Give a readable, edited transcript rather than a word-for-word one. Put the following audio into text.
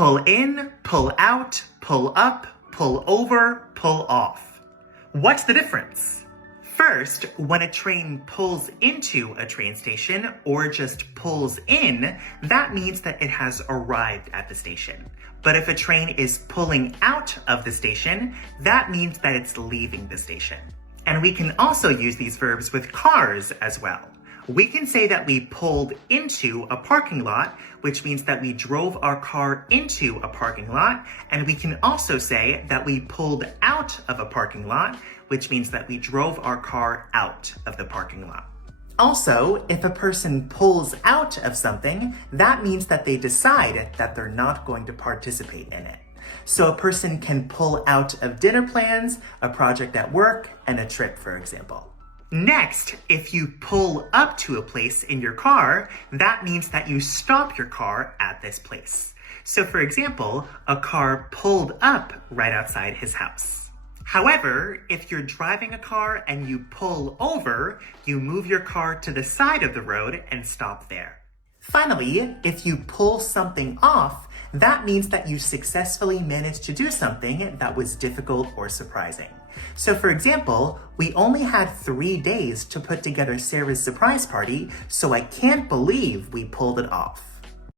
Pull in, pull out, pull up, pull over, pull off. What's the difference? First, when a train pulls into a train station or just pulls in, that means that it has arrived at the station. But if a train is pulling out of the station, that means that it's leaving the station. And we can also use these verbs with cars as well. We can say that we pulled into a parking lot, which means that we drove our car into a parking lot. And we can also say that we pulled out of a parking lot, which means that we drove our car out of the parking lot. Also, if a person pulls out of something, that means that they decide that they're not going to participate in it. So a person can pull out of dinner plans, a project at work, and a trip, for example. Next, if you pull up to a place in your car, that means that you stop your car at this place. So for example, a car pulled up right outside his house. However, if you're driving a car and you pull over, you move your car to the side of the road and stop there. Finally, if you pull something off, that means that you successfully managed to do something that was difficult or surprising. So for example, we only had 3 days to put together Sarah's surprise party, so I can't believe we pulled it off.